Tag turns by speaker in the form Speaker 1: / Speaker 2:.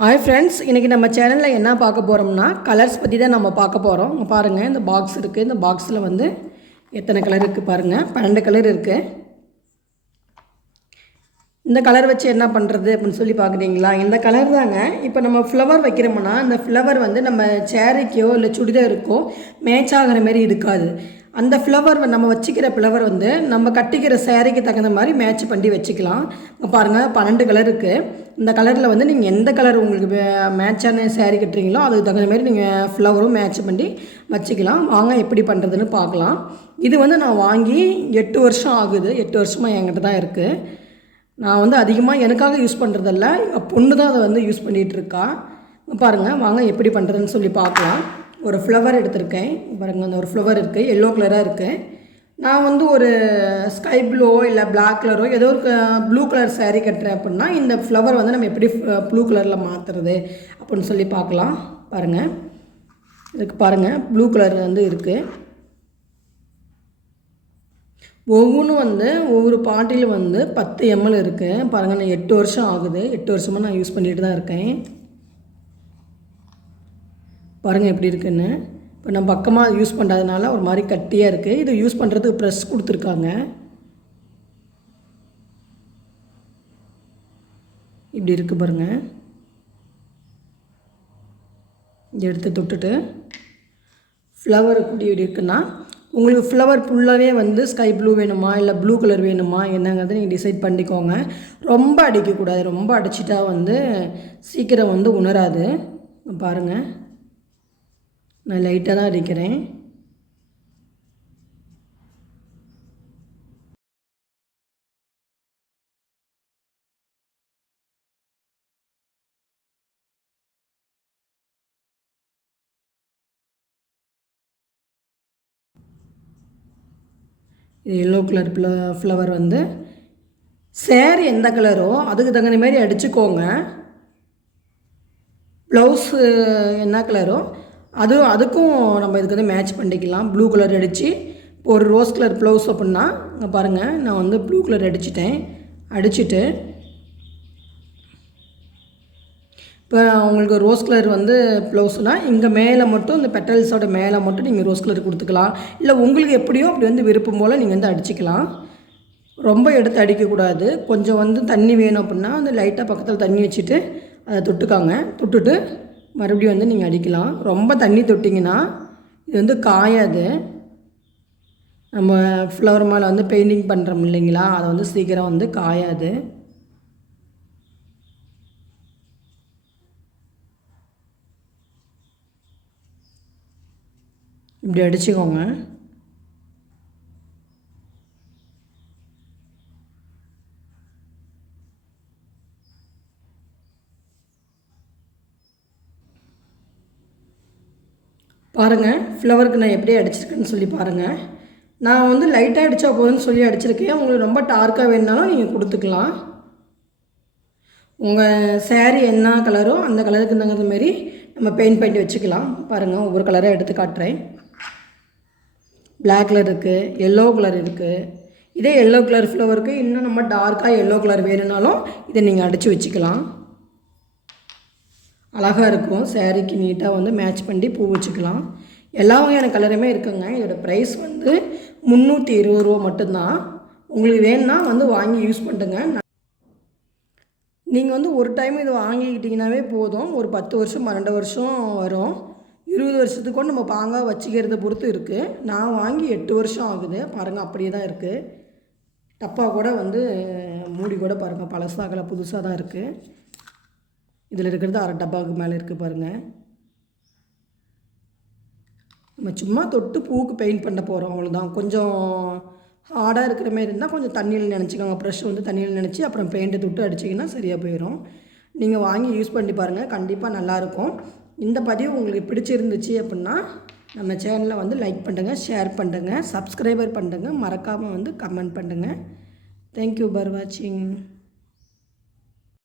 Speaker 1: Hi friends இன்றைக்கி நம்ம சேனலில் என்ன பார்க்க போகிறோம்னா கலர்ஸ் பற்றி தான் நம்ம பார்க்க போகிறோம் பாருங்கள் இந்த பாக்ஸ் இருக்குது இந்த பாக்ஸில் வந்து எத்தனை கலர் இருக்குது பாருங்கள் பன்னெண்டு கலர் இருக்குது இந்த கலர் வச்சு என்ன பண்ணுறது அப்படின்னு சொல்லி பார்க்குறீங்களா? இந்த கலர் தாங்க. இப்போ நம்ம ஃப்ளவர் வைக்கிறோம்னா அந்த ஃப்ளவர் வந்து நம்ம சேரிக்கோ இல்லை சுடிதாருக்கோ மேட்ச் ஆகிற மாதிரி இருக்காது. அந்த ஃப்ளவர் நம்ம வச்சுக்கிற ஃப்ளவர் வந்து நம்ம கட்டிக்கிற சேரீக்கு தகுந்த மாதிரி மேட்ச் பண்ணி வச்சுக்கலாம். பாருங்கள் பன்னெண்டு கலர் இருக்குது இந்த கலரில் வந்து நீங்கள் எந்த கலர் உங்களுக்கு மேட்சான சேரீ கட்டுறீங்களோ அதுக்கு தகுந்த மாதிரி நீங்கள் ஃப்ளவரும் மேட்ச் பண்ணி வச்சுக்கலாம். வாங்க எப்படி பண்ணுறதுன்னு பார்க்கலாம். இது வந்து நான் வாங்கி எட்டு வருஷம் ஆகுது. எட்டு வருஷமாக என்கிட்ட தான் இருக்குது நான் வந்து அதிகமாக எனக்காக யூஸ் பண்ணுறதில்ல பொண்ணு தான் அதை வந்து யூஸ் பண்ணிகிட்டு இருக்கா. பாருங்கள் வாங்க எப்படி பண்ணுறதுன்னு சொல்லி பார்க்கலாம். ஒரு ஃப்ளவர் எடுத்திருக்கேன். பாருங்கள் அந்த ஒரு ஃப்ளவர் இருக்குது எல்லோ கலராக இருக்குது நான் வந்து ஒரு ஸ்கை ப்ளூ இல்லை பிளாக் கலரோ ஏதோ ஒரு ப்ளூ கலர் சேரீ கட்டுறேன் அப்படின்னா இந்த ஃப்ளவர் வந்து நம்ம எப்படி ப்ளூ கலரில் மாற்றுறது அப்படின்னு சொல்லி பார்க்கலாம். பாருங்கள் இதுக்கு பாருங்கள் ப்ளூ கலர் வந்து இருக்குது ஒவ்வொன்றும் வந்து ஒவ்வொரு பாட்டிலும் வந்து பத்து எம்எல் இருக்குது பாருங்கள் நான் எட்டு வருஷம் ஆகுது. எட்டு வருஷமாக நான் யூஸ் பண்ணிட்டு தான் இருக்கேன். பாருங்கள் எப்படி இருக்குன்னு. இப்போ நான் பக்கமாக யூஸ் பண்ணுறதுனால ஒரு மாதிரி கட்டியாக இருக்குது இது யூஸ் பண்ணுறதுக்கு ப்ரெஸ் கொடுத்துருக்காங்க. இப்படி இருக்குது பாருங்கள் எடுத்து தொட்டுட்டு ஃப்ளவர் குடி இப்படி இருக்குன்னா உங்களுக்கு ஃப்ளவர் ஃபுல்லாகவே வந்து ஸ்கை ப்ளூ வேணுமா இல்லை ப்ளூ கலர் வேணுமா என்னங்கிறத நீங்கள் டிசைட் பண்ணிக்கோங்க. ரொம்ப அடிக்கக்கூடாது. ரொம்ப அடிச்சிட்டா வந்து சீக்கிரம் வந்து உணராது. பாருங்கள் நான் லைட்டாக தான் அடிக்கிறேன். இது எல்லோ கலர் ஃப்ள ஃப்ளவர் வந்து சேரீ எந்த கலரோ அதுக்கு தகுந்த மாதிரி அடிச்சுக்கோங்க. ப்ளவுஸு என்ன கலரோ அது அதுக்கும் நம்ம இதுக்கு வந்து மேட்ச் பண்ணிக்கலாம். ப்ளூ கலர் அடித்து இப்போ ஒரு ரோஸ் கலர் ப்ளவுஸ் அப்படின்னா இங்கே பாருங்கள் நான் வந்து ப்ளூ கலர் அடிச்சிட்டேன். அடிச்சுட்டு இப்போ உங்களுக்கு ரோஸ் கலர் வந்து ப்ளவுஸ்னால் இங்கே மேலே மட்டும் இந்த பெட்டல்ஸோட மேலே மட்டும் நீங்கள் ரோஸ் கலர் கொடுத்துக்கலாம். இல்லை உங்களுக்கு எப்படியோ அப்படி வந்து விருப்பம் போல் நீங்கள் வந்து அடிச்சுக்கலாம். ரொம்ப எடுத்து அடிக்கக்கூடாது. கொஞ்சம் வந்து தண்ணி வேணும் அப்படின்னா அந்த லைட்டாக பக்கத்தில் தண்ணி வச்சுட்டு அதை தொட்டுக்காங்க. தொட்டுட்டு மறுபடியும் வந்து நீங்கள் அடிக்கலாம். ரொம்ப தண்ணி தொட்டிங்கன்னா இது வந்து காயாது. நம்ம ஃப்ளவர் மேலே வந்து பெயிண்டிங் பண்ணுறோம் இல்லைங்களா? அதை வந்து சீக்கிரம் வந்து காயாது. இப்படி அடிச்சுக்கோங்க. பாருங்கள் ஃப்ளவருக்கு நான் எப்படி அடிச்சிருக்கேன்னு சொல்லி பாருங்கள் நான் வந்து லைட்டாக அடித்தா போதும்னு சொல்லி அடிச்சிருக்கேன். உங்களுக்கு ரொம்ப டார்க்காக வேணுனாலும் நீங்கள் கொடுத்துக்கலாம். உங்கள் சேரீ என்ன கலரோ அந்த கலருக்கு தகுந்த மாதிரி நம்ம பெயிண்ட் பண்ணி வச்சுக்கலாம். பாருங்கள் ஒவ்வொரு கலராக எடுத்து காட்டுறேன். பிளாக் கலர் இருக்குது எல்லோ கலர் இருக்குது இதே எல்லோ கலர் ஃப்ளவருக்கு இன்னும் நம்ம டார்க்காக எல்லோ கலர் வேணும்னாலும் இதை நீங்கள் அடித்து வச்சுக்கலாம். அழகாக இருக்கும். சேரீக்கு நீட்டாக வந்து மேட்ச் பண்ணி பூ வச்சுக்கலாம். எல்லா வகையான கலருமே இருக்குங்க. இதோட ப்ரைஸ் வந்து முந்நூற்றி இருபது ரூபா மட்டும்தான். உங்களுக்கு வேணும்னா வந்து வாங்கி யூஸ் பண்ணுங்க. நீங்கள் வந்து ஒரு டைம் இது வாங்கிக்கிட்டிங்கனாவே போதும். ஒரு பத்து வருஷம் பன்னெண்டு வருஷம் வரும். இருபது வருஷத்துக்கு நம்ம பாங்காக வச்சுக்கிறத பொறுத்து இருக்குது நான் வாங்கி எட்டு வருஷம் ஆகுது. பாருங்கள் அப்படியே தான் இருக்குது டப்பா கூட வந்து மூடி கூட பாருங்கள் பழசாகலை புதுசாக தான் இருக்குது இதில் இருக்கிறது அரை டப்பாவுக்கு மேலே இருக்குது பாருங்கள் நம்ம சும்மா தொட்டு பூவுக்கு பெயிண்ட் பண்ண போகிறோம் அவ்வளோதான் கொஞ்சம் ஹார்டாக இருக்கிற மாதிரி இருந்தால் கொஞ்சம் தண்ணியில் நினச்சிக்கோங்க. ப்ரெஷ் வந்து தண்ணியில் நினச்சி அப்புறம் பெயிண்ட்டை தொட்டு அடிச்சிங்கன்னா சரியாக போயிடும் நீங்கள் வாங்கி யூஸ் பண்ணி பாருங்கள் கண்டிப்பாக நல்லாயிருக்கும் இந்த பதிவு உங்களுக்கு பிடிச்சிருந்துச்சு அப்படின்னா நம்ம சேனலை வந்து லைக் பண்ணுங்கள் ஷேர் பண்ணுங்கள் சப்ஸ்கிரைபர் பண்ணுங்கள் மறக்காமல் வந்து கமெண்ட் பண்ணுங்கள் தேங்க்யூ பர் வாட்சிங்